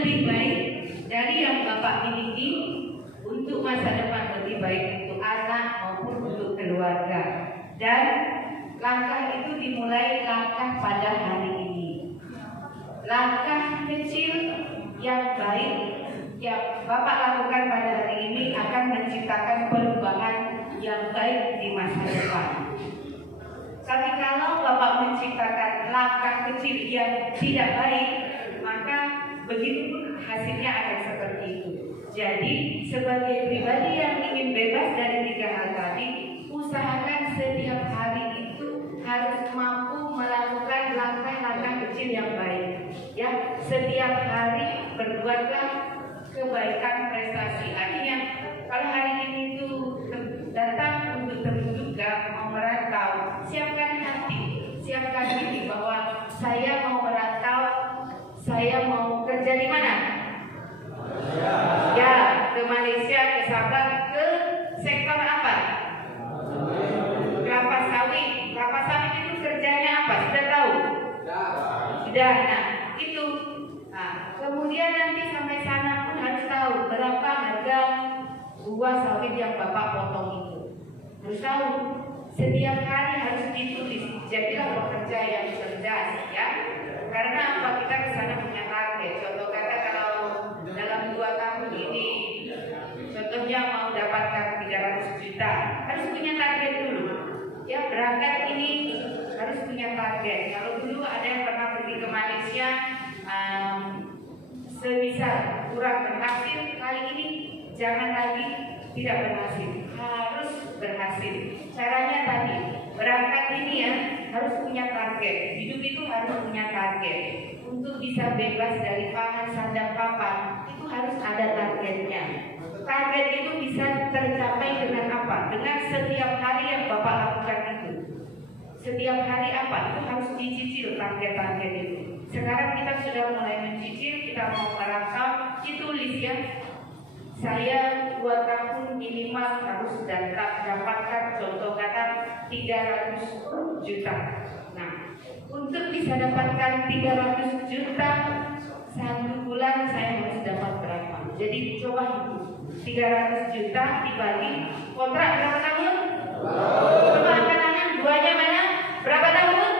lebih baik dari yang Bapak miliki untuk masa depan lebih baik untuk anak maupun untuk keluarga. Dan langkah itu dimulai langkah pada hari ini. Langkah kecil yang baik yang Bapak lakukan pada hari ini akan menciptakan perubahan yang baik di masa depan. Tapi kalau Bapak menciptakan langkah kecil yang tidak baik, maka begitu hasilnya akan seperti itu. Jadi sebagai pribadi yang ingin bebas dari 3 hal tadi, usahakan setiap hari itu harus mampu melakukan langkah-langkah kecil yang baik. Ya, setiap hari berbuatlah kebaikan prestasi. Artinya kalau hari ini itu datang untuk terbuka mau merantau, siapkan hati, siapkan diri bahwa saya mau merantau, saya mau kerja di mana? Ya, ke Malaysia, ke Sabah, ke sektor apa? Kelapa sawit. Kelapa sawit itu kerjanya apa? Sudah tahu? Sudah. Nah, itu. Nah, kemudian nanti sampai sana pun harus tahu berapa harga buah sawit yang Bapak potong itu. Harus tahu. Setiap hari harus ditulis. Jadilah pekerja yang cerdas, ya. Karena apa? Kita ke sana punya target. Contoh kata kalau dalam 2 tahun ini, contohnya mau dapatkan 300 juta, harus punya target dulu. Ya, berangkat ini harus punya target. Kalau dulu ada yang pernah pergi ke Malaysia, sebisa kurang berhasil, kali ini jangan lagi tidak berhasil, harus berhasil. Caranya tadi, berangkat ini ya harus punya target. Hidup itu harus punya target. Untuk bisa bebas dari pangan, sandang, papan, itu harus ada targetnya. Target itu bisa tercapai dengan apa? Dengan setiap hari yang Bapak lakukan itu. Setiap hari apa? Itu harus dicicil target-target itu. Sekarang kita sudah mulai mencicil, kita mau merangkap, ditulis ya. Saya 2 tahun minimal harus dapatkan contoh kata 300 juta. Nah, untuk bisa dapatkan 300 juta 1 bulan saya harus dapat berapa? Jadi coba itu 300 juta dibagi kontrak berapa tahun? Coba angkat tangan, 2-nya mana? Berapa tahun?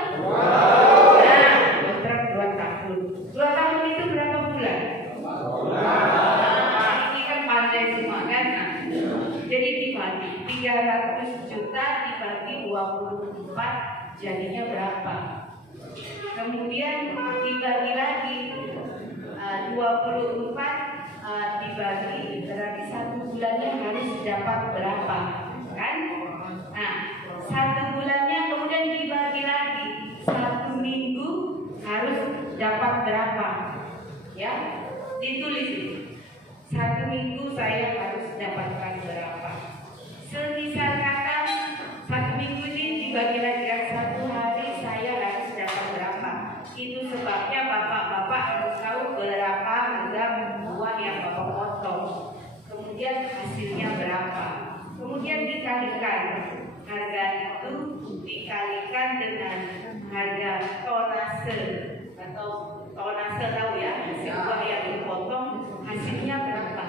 Nah, kontrak 2 tahun. 2 tahun itu berapa bulan? Ini kan pandai semua kan? Nah, jadi dibagi 300 juta dibagi 24 jadinya berapa? Kemudian dibagi lagi 24 dibagi berarti 1 bulannya harus dapat berapa? Kan? Nah, 1 bulannya kemudian dibagi lagi 1 minggu harus dapat berapa? Ya, ditulis 1 minggu saya harus dapatkan berapa? Semisal kata 1 minggu ini dibagi lagi 1 hari saya harus dapat berapa? Itu sebabnya bapak-bapak harus tahu berapa harga buah yang bapak potong. Kemudian hasilnya berapa? Kemudian dikalikan. Harga itu dikalikan dengan harga tonase atau tonase tahu ya, hasil buah yang dipotong hasilnya berapa?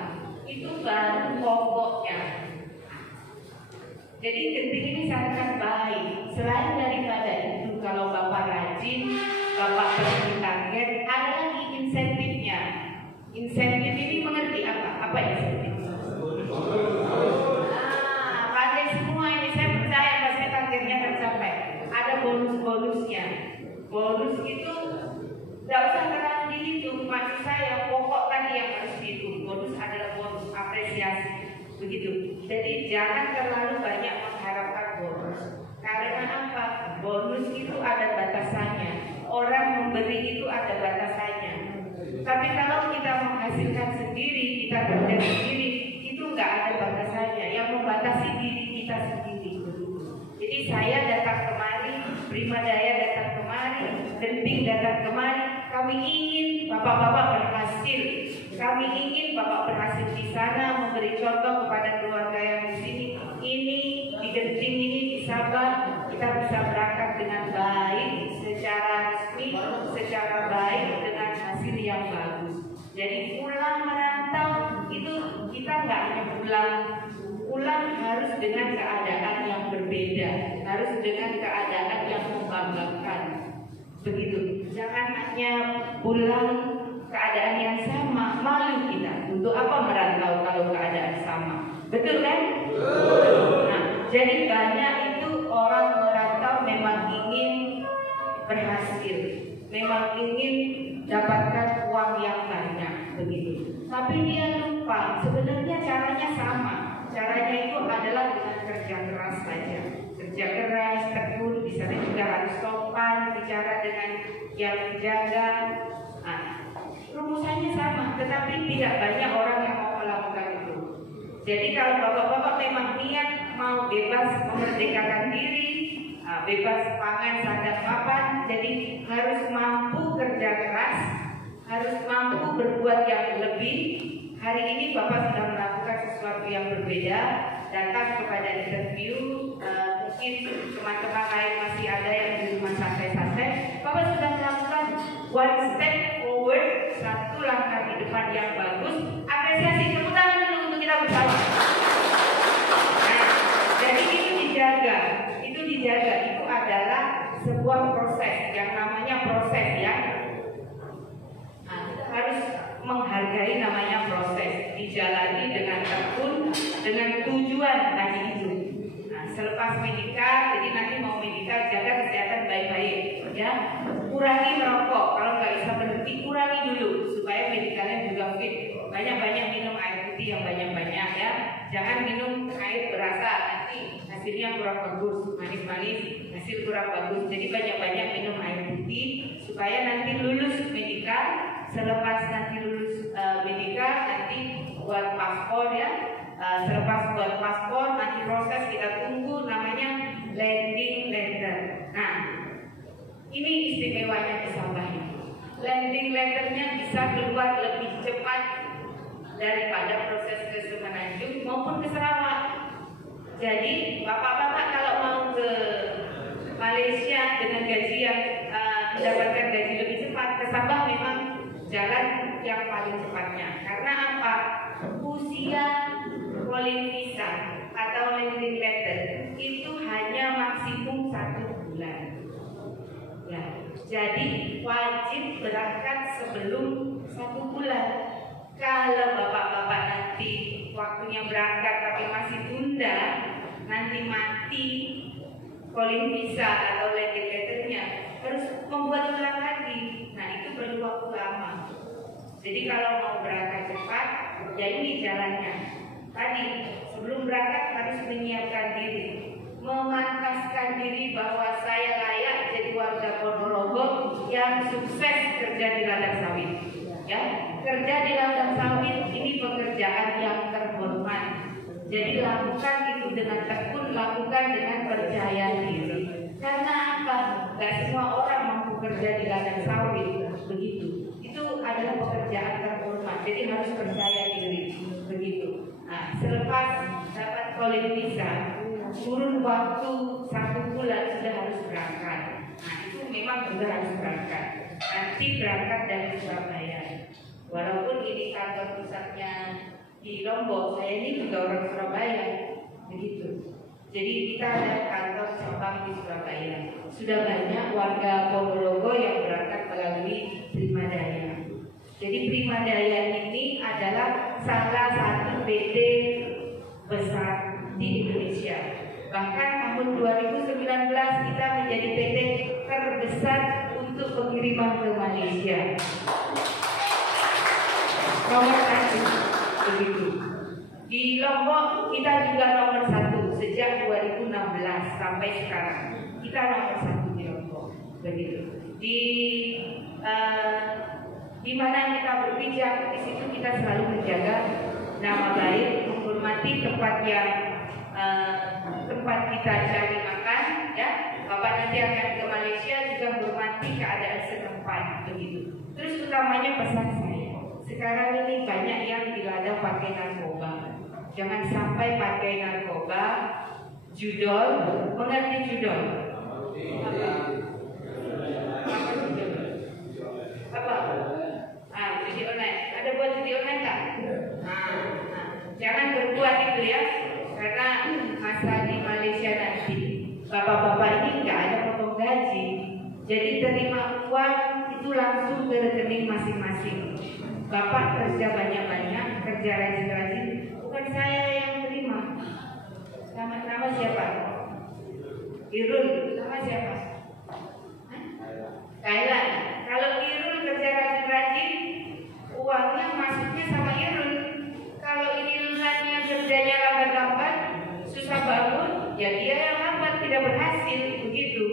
Itu baru pokoknya. Jadi genting ini sangat baik. Selain daripada itu, kalau Bapak rajin, Bapak pergi target, ada lagi insentifnya. Insentif ini mengerti apa? Apa insentif? Pandai semua ini, saya percaya pasti targetnya tercapai. Ada bonus-bonusnya. Bonus itu tidak usah terlalu dihitung. Maksud saya pokok tadi yang harus dihitung. Bonus adalah bonus apresiasi. Begitu. Jadi jangan terlalu banyak mengharapkan bonus. Karena apa? Bonus itu ada batasannya. Orang memberi itu ada batasannya. Tapi kalau kita menghasilkan sendiri, kita kerja sendiri, itu nggak ada batasannya. Yang membatasi diri kita sendiri. Jadi saya datang kemari, Prima Daya datang kemari, Genting datang kemari. Kami ingin bapak-bapak berhasil. Kami ingin bapak berhasil di sana, memberi contoh kepada keluarga yang di sini. Ini di Genting ini di Sabah kita bisa berangkat dengan baik, secara resmi, secara baik dengan hasil yang bagus. Jadi pulang merantau itu kita nggak hanya pulang harus dengan keadaan yang berbeda, harus dengan keadaan yang membanggakan. Begitu. Jangan hanya pulang keadaan yang sama, malu kita. Untuk apa merantau kalau keadaan sama? Betul kan? Nah, jadi banyak itu orang merantau memang ingin berhasil, memang ingin dapatkan uang yang banyak, begitu. Tapi dia lupa sebenarnya caranya sama. Caranya itu adalah dengan kerja keras saja. Kerja keras, tekun, di sana juga harus sopan, bicara dengan yang menjaga. Nah, rumusannya sama, tetapi tidak banyak orang yang mau melakukan itu. Jadi kalau bapak-bapak memang niat mau bebas memerdekakan diri, bebas pangan sandang papan, jadi harus mampu kerja keras, harus mampu berbuat yang lebih. Hari ini Bapak sudah melakukan sesuatu yang berbeda, datang kepada interview, mungkin teman-teman lain masih ada yang di rumah santai-santai. Bapak sudah melakukan one step forward, satu langkah di depan yang bagus. Apresiasi, tepuk tangan dulu untuk kita bersama. Nah, jadi itu dijaga, itu adalah sebuah proses yang namanya proses ya. Nah, harus menghargai namanya proses, dijalani dengan tekun, dengan tujuan tadi itu. Nah, selepas medikal, jadi nanti mau medikal jaga kesehatan baik-baik, ya. Kurangi merokok, kalau nggak bisa berhenti kurangi dulu supaya medikalnya juga fit. Banyak-banyak minum air putih yang banyak-banyak ya. Jangan minum air berasa, nanti hasilnya kurang bagus, manis-manis, hasil kurang bagus. Jadi banyak-banyak minum air putih supaya nanti lulus medikal. Selepas nanti lulus medikal, nanti buat paspor ya. Selepas buat paspor, nanti proses kita tunggu namanya landing letter. Nah, ini istimewanya di Sabah ini. Landing letternya bisa keluar lebih cepat daripada proses ke Semenanjung maupun ke Sarawak. Jadi bapak-bapak kalau mau ke Malaysia dengan gaji yang mendapatkan gaji lebih cepat, ke Sabah memang jalan yang paling cepatnya. Karena apa? Usia calling visa atau landing letter itu hanya maksimum 1 bulan. Ya, jadi wajib berangkat sebelum 1 bulan. Kalau bapak-bapak nanti waktunya berangkat tapi masih tunda, nanti mati calling visa atau landing letternya, harus membuat ulang lagi. Nah, itu perlu waktu lama. Jadi kalau mau berangkat cepat, ya ini jalannya. Tadi sebelum berangkat harus menyiapkan diri, memantaskan diri bahwa saya layak jadi warga Ponorogo yang sukses kerja di ladang sawit. Ya, kerja di ladang sawit ini pekerjaan yang terhormat. Jadi lakukan itu dengan tekun, lakukan dengan percaya diri. Karena apa? Gak semua orang mampu kerja di ladang sawit, begitu. Itu adalah pekerjaan terhormat. Jadi harus percaya diri, begitu. Nah, selepas dapat calling visa, kurun waktu 1 bulan sudah harus berangkat. Nah, itu memang sudah harus berangkat. Nanti berangkat dari Surabaya. Walaupun ini kantor pusatnya di Lombok, saya ini juga orang Surabaya, begitu. Jadi kita ada kantor cabang di Surabaya. Sudah banyak warga Ponorogo yang berangkat melalui Prima Daya. Jadi Prima Daya ini adalah salah satu PT besar di Indonesia. Bahkan tahun 2019 kita menjadi PT terbesar untuk pengiriman ke Malaysia. Nomor 1, begitu. Di Lombok kita juga nomor 1 sejak 2016 sampai sekarang. Kita nomor 1 di Lombok, begitu. Di mana kita berpijak, di situ kita selalu menjaga nama baik, menghormati tempat yang tempat kita cari makan, ya. Bapak nanti akan ke Malaysia juga menghormati keadaan setempat, begitu. Terus utamanya pesan saya, sekarang ini banyak yang di ladang pakai narkoba. Jangan sampai pakai narkoba, judol, mengerti judol? Apa judol? Apa? Judi online. Ada buat judi online tak? Jangan berbuat itu ya, karena masa di Malaysia nanti bapak-bapak ini nggak ada potong gaji, jadi terima uang itu langsung ke rekening masing-masing. Bapak kerja banyak-banyak, kerja rajin-rajin, bukan saya yang terima. Nama siapa? Irul, nama siapa? Thailand. Kalau Irul kerja rajin-rajin, uangnya masuknya sama Irul. Kalau Irulnya kerjanya lambat-lambat, susah bangun, ya dia yang lambat, tidak berhasil, begitu.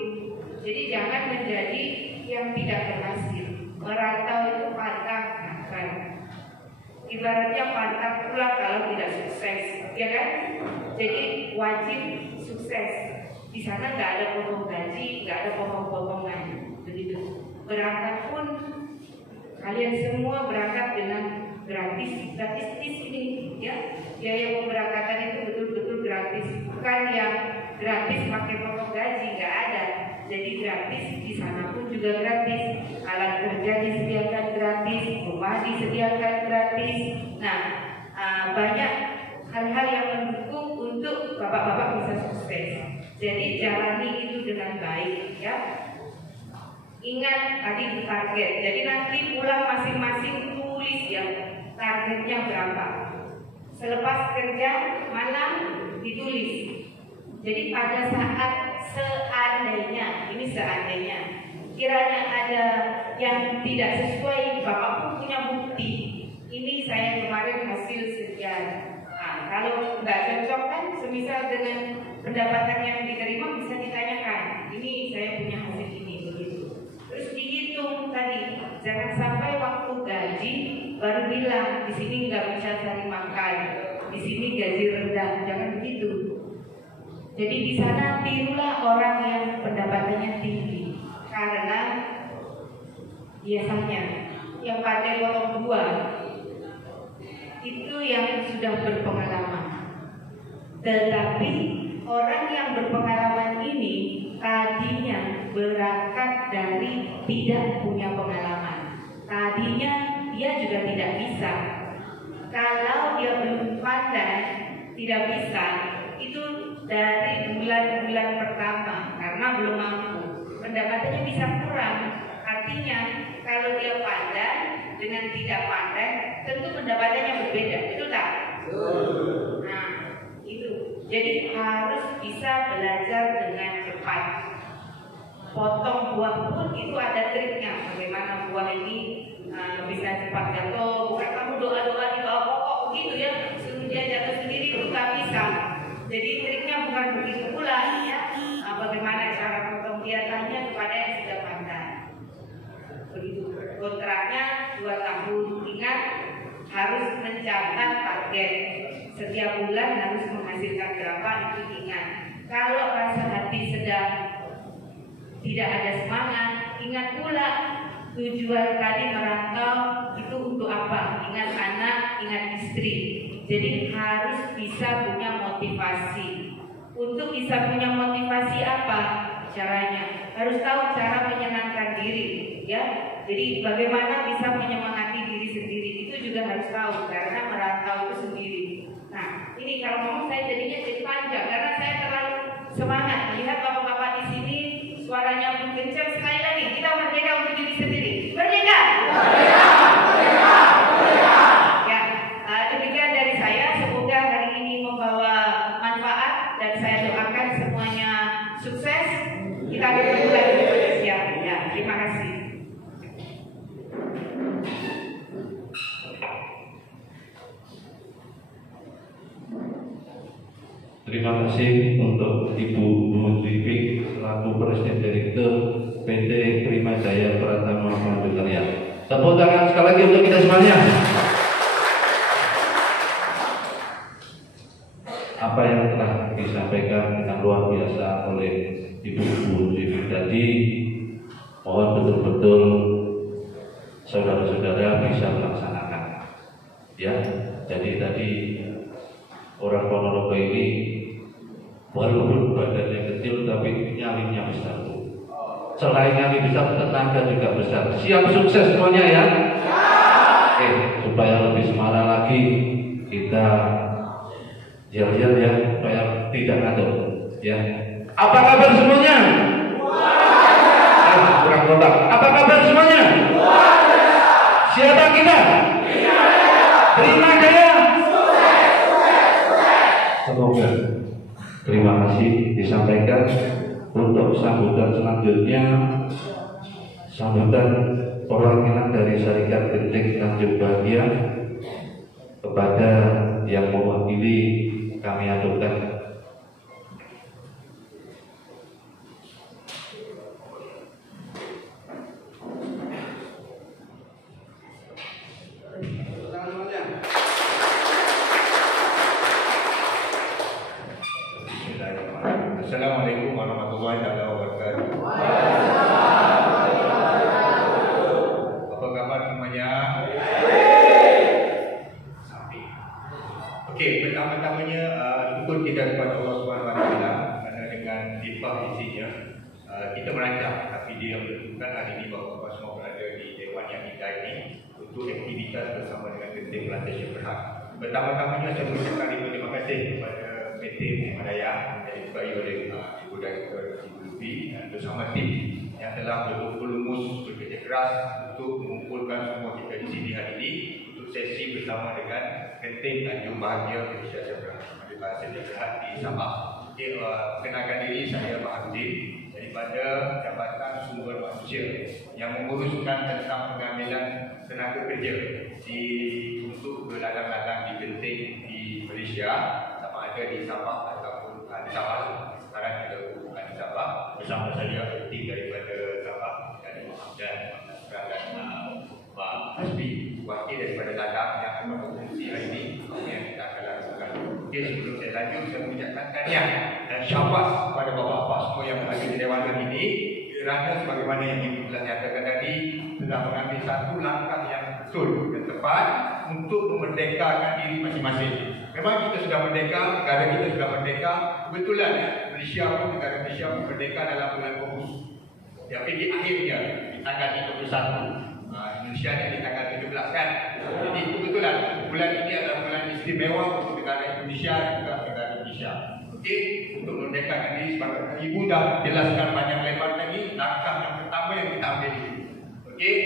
Jadi jangan menjadi yang tidak berhasil. Merantau itu pantang akan. Ibaratnya pantang pulang kalau tidak sukses, ya kan? Jadi wajib sukses. Di sana nggak ada potong gaji, nggak ada potong-potongan, begitu. Berangkat pun kalian semua berangkat dengan gratis ini, ya. Biaya pemberangkatan itu betul-betul gratis, bukan yang gratis pakai potong gaji, nggak ada. Jadi gratis di sana pun juga gratis, alat kerja disediakan gratis, rumah disediakan gratis. Nah, banyak hal-hal yang mendukung untuk bapak-bapak bisa sukses. Jadi jalani itu dengan baik, ya. Ingat tadi target. Jadi nanti pulang masing-masing tulis ya targetnya berapa. Selepas kerja malam ditulis. Jadi pada saat seandainya, ini seandainya kiranya ada yang tidak sesuai, bapak pun punya bukti. Ini saya kemarin hasil sekian. Kalau nggak cocok kan, semisal dengan pendapatan yang diterima bisa ditanyakan. Ini saya punya hasil ini, begitu. Terus dihitung tadi, jangan sampai waktu gaji baru bilang di sini nggak bisa cari makan, di sini gaji rendah, jangan begitu. Jadi di sana tirulah orang yang pendapatannya tinggi, karena biasanya yang pandai potong buah itu yang sudah berpengalaman. Tetapi orang yang berpengalaman ini tadinya berangkat dari tidak punya pengalaman. Tadinya dia juga tidak bisa. Kalau dia belum pandai, tidak bisa, itu dari bulan-bulan pertama karena belum mampu, pendapatannya bisa kurang. Artinya kalau dia pandai dengan tidak pandai, tentu pendapatannya berbeda, betul tak? Nah, itu. Jadi harus bisa belajar dengan cepat. Potong buah pun itu ada triknya. Bagaimana buah ini bisa cepat jatuh? Bukan kamu doa-doa di bawah pokok begitu ya, suruh dia jatuh sendiri itu tak bisa. Jadi triknya bukan begitu pula ya. Bagaimana cara potong dia tanya kepada yang sudah pandai. Begitu. Kontraknya 2 tahun. Ingat harus mencatat target. Setiap bulan harus menghasilkan berapa, itu ingat. Kalau rasa hati sedang tidak ada semangat, ingat pula tujuan tadi merantau itu untuk apa? Ingat anak, ingat istri. Jadi harus bisa punya motivasi. Untuk bisa punya motivasi apa caranya? Harus tahu cara menyenangkan diri, ya. Jadi bagaimana bisa menyemangati diri sendiri itu juga harus tahu karena merantau itu sendiri. Nah, ini kalau ngomong saya jadinya jadi panjang karena saya terlalu semangat melihat bapak-bapak di sini suaranya pun kencang. Sekali lagi kita merdeka untuk diri sendiri. Merdeka! Merdeka! Merdeka! Merdeka! Ya, demikian dari saya. Semoga hari ini membawa manfaat dan saya doakan semuanya sukses. Kita ketemu lagi di Malaysia. Ya, terima kasih. Terima kasih untuk Ibu Mudrifi selaku Presiden Direktur PT Prima Jaya Pratama Mandukarya. Tepuk tangan sekali lagi untuk kita semuanya. Apa yang telah disampaikan dengan luar biasa oleh Ibu Mudrifi tadi, mohon betul-betul saudara-saudara bisa melaksanakan. Ya, jadi tadi orang Ponorogo ini walaupun badannya kecil tapi nyalinya besar. Selain nyali besar, tenaga juga besar. Siap sukses semuanya ya? Oke, supaya lebih semangat lagi kita yel-yel ya, supaya tidak ngantuk ya. Apa kabar semuanya? Kurang kompak. Apa kabar semuanya? Siapa kita? Prima Jaya. Semoga terima kasih disampaikan. Untuk sambutan selanjutnya, sambutan perwakilan dari Syarikat Genting Tanjung Bahagia kepada yang mewakili kami aturkan. Assalamualaikum warahmatullahi wabarakatuh. Apa kabar semuanya? Okey, pertama-tamanya syukur kita kepada Allah Subhanahu Wa Taala kerana dengan limpah isinya kita merancang video yang bertujukan hari ini bahawa Bapak semua berada di Dewan yang indah ini untuk aktivitas bersama dengan Genting Plantation Berhad. Pertama-tamanya saya mengucapkan terima kasih kepada PT Himalaya yang dibagi oleh Ibu Direktur Ibu Lutfi dan bersama tim yang telah betul-betul lumus bekerja keras untuk mengumpulkan semua kita di sini hari ini untuk sesi bersama dengan Genting Tanjung Bahagia Malaysia Berhad di Sabah. Okay, kenalkan diri, saya Pak Hamzin daripada Jabatan Sumber Manusia yang menguruskan tentang pengambilan tenaga kerja untuk berladang-ladang di Genting di Malaysia, sama ada di Sabah ataupun di Sabah. Sekarang kita bukan di Sabah, bersama saya tim daripada Sabah dan Pak Hasbi, wakil daripada ladang yang akan berfungsi hari ini yang kita akan lakukan. Okey, sebelum saya lanjut, saya mengucapkan tahniah dan syabas kepada bapak-bapak semua yang berada di Dewan ini kerana sebagaimana yang Ibu telah nyatakan tadi telah mengambil satu langkah yang betul dan tepat untuk memerdekakan diri masing-masing. Memang kita sudah merdeka, negara kita sudah merdeka. Kebetulan Malaysia pun, negara Malaysia pun merdeka dalam bulan Ogos. Tapi di akhirnya di tanggal 31, Indonesia di tanggal 17 kan. Jadi kebetulan bulan ini adalah bulan istimewa untuk negara Indonesia dan juga negara Indonesia. Okey, untuk memerdekakan diri sebagaimana Ibu dah jelaskan panjang lebar tadi, langkah yang pertama yang kita ambil ini. Okey,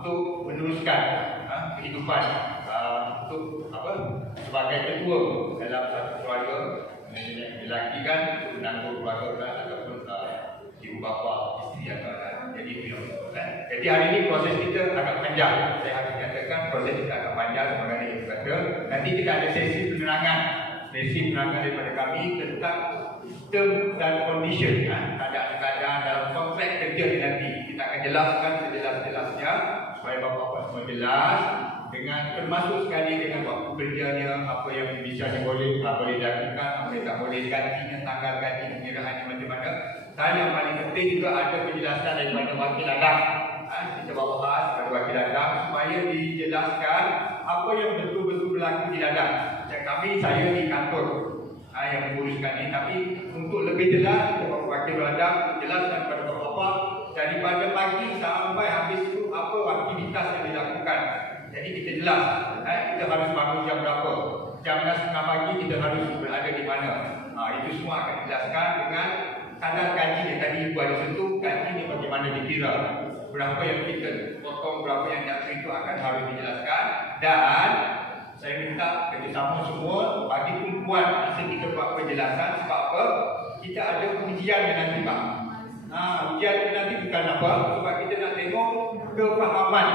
untuk meneruskan kehidupan untuk sebagai ketua dalam satu keluarga, lelaki kan untuk menanggung keluarga ataupun ibu bapa, isteri atau anak. Jadi hari ini proses kita agak panjang. Saya harus nyatakan proses kita agak panjang sebagaimana yang kata. Nanti kita ada sesi penerangan daripada kami tentang term dan condition, keadaan dalam kontrak kerja ni nanti. Kita akan jelaskan sejelas-jelasnya supaya bapak-bapak semua jelas, dengan termasuk sekali dengan waktu kerjanya, apa yang bisa boleh dilakukan, apa yang tak boleh, gajinya, tanggal gaji, penyerahannya macam mana. Dan yang paling penting juga ada penjelasan daripada wakil ladang. Kita bawa bahas kepada wakil ladang supaya dijelaskan apa yang betul-betul berlaku di ladang. Dan saya di kantor yang menguruskan ini, tapi untuk lebih jelas kita bawa wakil ladang jelaskan kepada bapak-bapak daripada pagi sampai habis itu apa aktivitas yang dilakukan. Jadi kita jelas, kita harus bangun jam berapa, jam 6.30 pagi kita harus berada di mana. Itu semua akan dijelaskan dengan kadar gaji yang tadi Ibu ada sentuh. Gaji ni bagaimana dikira, berapa yang kita potong, berapa yang jatuh, itu akan harus dijelaskan. Dan saya minta kerjasama semua bagi tumpuan masa kita buat penjelasan. Sebab apa? Kita ada ujian yang nanti Pak. Ujian itu nanti bukan apa, sebab kita nak tengok kefahaman.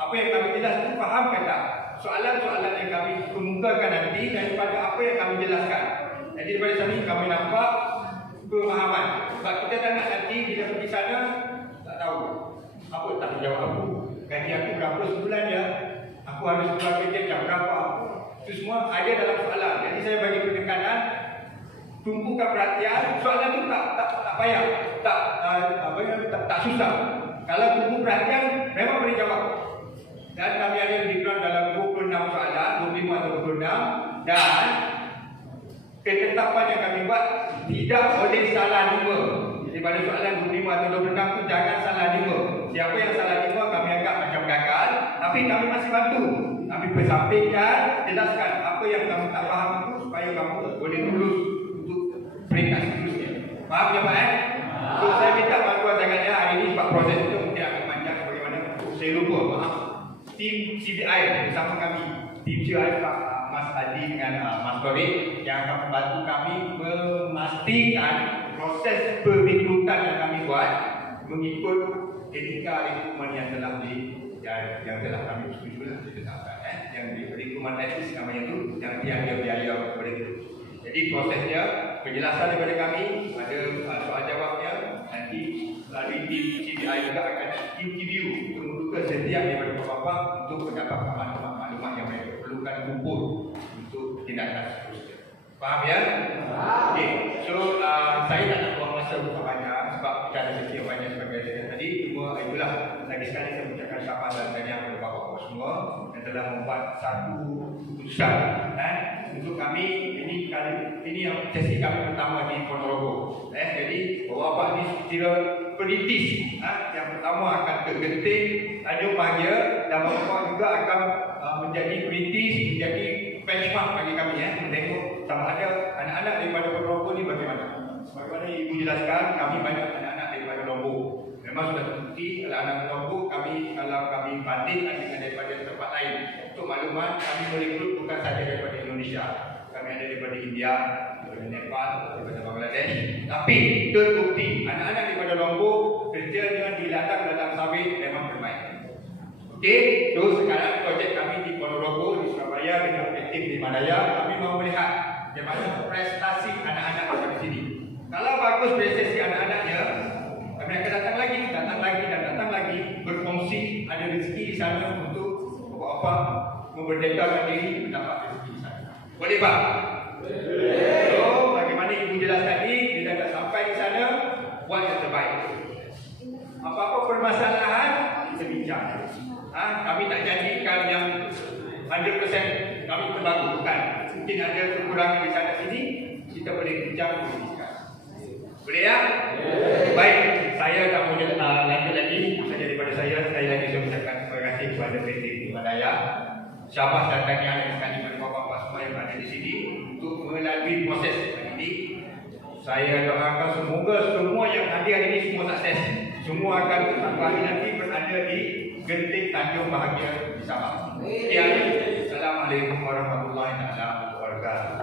Apa yang kami jelas itu faham ke tak? Soalan-soalan yang kami kemukakan nanti daripada apa yang kami jelaskan. Jadi daripada sini kami nampak pemahaman. Sebab kita dah nak nanti bila pergi sana tak tahu apa tanggungjawab aku, gaji aku berapa sebulan ya, aku harus keluar kerja jam berapa, itu semua ada dalam soalan. Jadi saya bagi penekanan, tumpukan perhatian. Soalan itu tak payah, tak susah. Kalau tumpu perhatian memang boleh jawab. Dan kami ada lebih kurang dalam 26 soalan, 25 atau 26. Dan ketetapan yang kami buat tidak boleh salah lima. Jadi pada soalan 25 atau 26 itu jangan salah lima. Siapa yang salah lima kami anggap macam gagal. Tapi kami masih bantu. Kami bersampaikan, jelaskan apa yang kamu tak faham itu supaya kamu boleh lulus untuk peringkat seterusnya. Faham ya Pak? So saya minta bantuan sangatnya hari ini sebab proses itu mungkin akan panjang bagaimana. Saya lupa maaf. Tim CBI bersama kami, tim CBI Pak Mas Adi dengan Mas Farid yang akan membantu kami memastikan proses perekrutan yang kami buat mengikut etika rekrutmen yang telah yang telah kami setuju ditetapkan, yang di rekrutmen etis namanya itu, yang tiada biaya kepada itu. Jadi prosesnya penjelasan daripada kami, ada soal jawabnya, nanti melalui tim CBI juga akan interview untuk setiap daripada bapa untuk mendapat maklumat yang mereka perlukan kumpul untuk tindakan seterusnya. Faham ya? Okey. So saya tak nak buang masa banyak sebab kita ada sesi yang banyak sebagai tadi. Cuma itulah lagi sekali saya mengucapkan syafaat dan tahniah kepada bapa-bapa semua yang telah membuat satu keputusan untuk kami ini yang sesi kami pertama di Ponorogo. Jadi bapa-bapa ni kira penitis yang pertama akan ke Genting, Tanjung Bahagia, dan bapa juga akan menjadi penitis, menjadi benchmark bagi kami tengok sama ada anak-anak daripada Ponorogo ni bagaimana. Bagaimana ibu jelaskan, kami banyak anak-anak daripada Lombok. Memang sudah terbukti kalau anak Lombok kalau kami bandingkan dengan daripada tempat lain. Untuk maklumat, kami merekrut bukan sahaja daripada Indonesia. Kami ada daripada India, daripada Nepal, daripada Bangladesh. Tapi terbukti anak-anak daripada Lombok kerja dengan di ladang-ladang sawit memang bermain. Okey, terus sekarang projek kami di Ponorogo, di Surabaya dengan aktif di Madaya, kami mahu melihat bagaimana prestasi anak-anak di sini. Kalau bagus prestasi anak-anaknya, kami akan datang lagi berfungsi, ada rezeki di sana untuk apa memerdekakan diri mendapat rezeki di sana. Boleh Pak? Boleh. So, bagaimana ibu jelaskan ni, bila dah sampai di sana, buat yang terbaik. Apa-apa permasalahan, kita bincang. Kami tak janjikan yang 100% kami terbaru, bukan. Mungkin ada kekurangan di sana sini, kita boleh bincang, boleh discuss. Boleh ya? Baik, saya tak mau lanjut lagi. Saja daripada saya, sekali lagi saya ucapkan terima kasih kepada PT Madaya, syabas dan tahniah sekali kepada bapa-bapa semua yang ada di sini untuk melalui proses ini. Saya doakan semoga semua yang hadir hari ini semua sukses. Semua akan satu hari nanti berada di Genting Tanjung Bahagia di Sabah. Sekian. Assalamualaikum warahmatullahi wabarakatuh.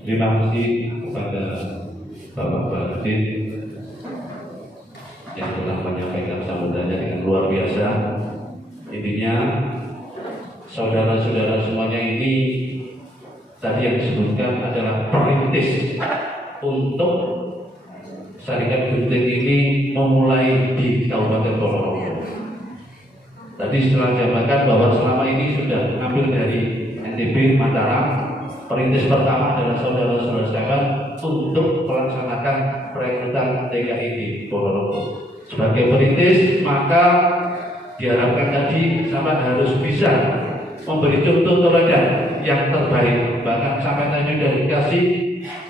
Terima kasih kepada Bapak Baradin yang telah menyampaikan sambutannya dengan luar biasa. Intinya, saudara-saudara semuanya ini tadi yang disebutkan adalah perintis untuk Syarikat Genting ini memulai di Kabupaten Ponorogo. Tadi setelah dijabarkan bahwa selama ini sudah ambil dari NTB Mataram. Perintis pertama adalah saudara-saudara sekalian untuk melaksanakan perekrutan TKI di Ponorogo. Sebagai perintis, maka diharapkan tadi sampai harus bisa memberi contoh teladan yang terbaik. Bahkan sampai tadi sudah dikasih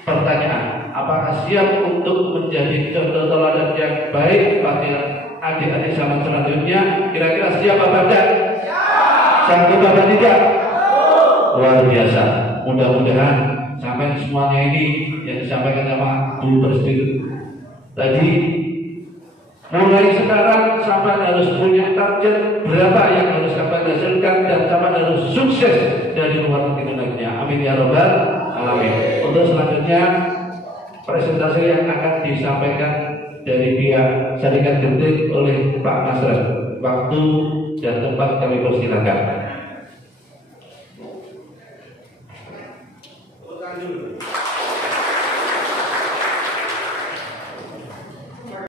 pertanyaan, apakah siap untuk menjadi contoh teladan yang baik bagi adik-adik zaman selanjutnya? Kira-kira siap apa tidak? Sanggup apa tidak? Luar biasa. Mudah-mudahan sampai semuanya ini yang disampaikan sama Bu Presiden tadi, mulai sekarang sampai harus punya target berapa yang harus sampai hasilkan dan sampai harus sukses dari luar negeri. Amin ya robbal alamin. Untuk selanjutnya presentasi yang akan disampaikan dari pihak Syarikat Genting oleh Pak Masran. Waktu dan tempat kami persilakan.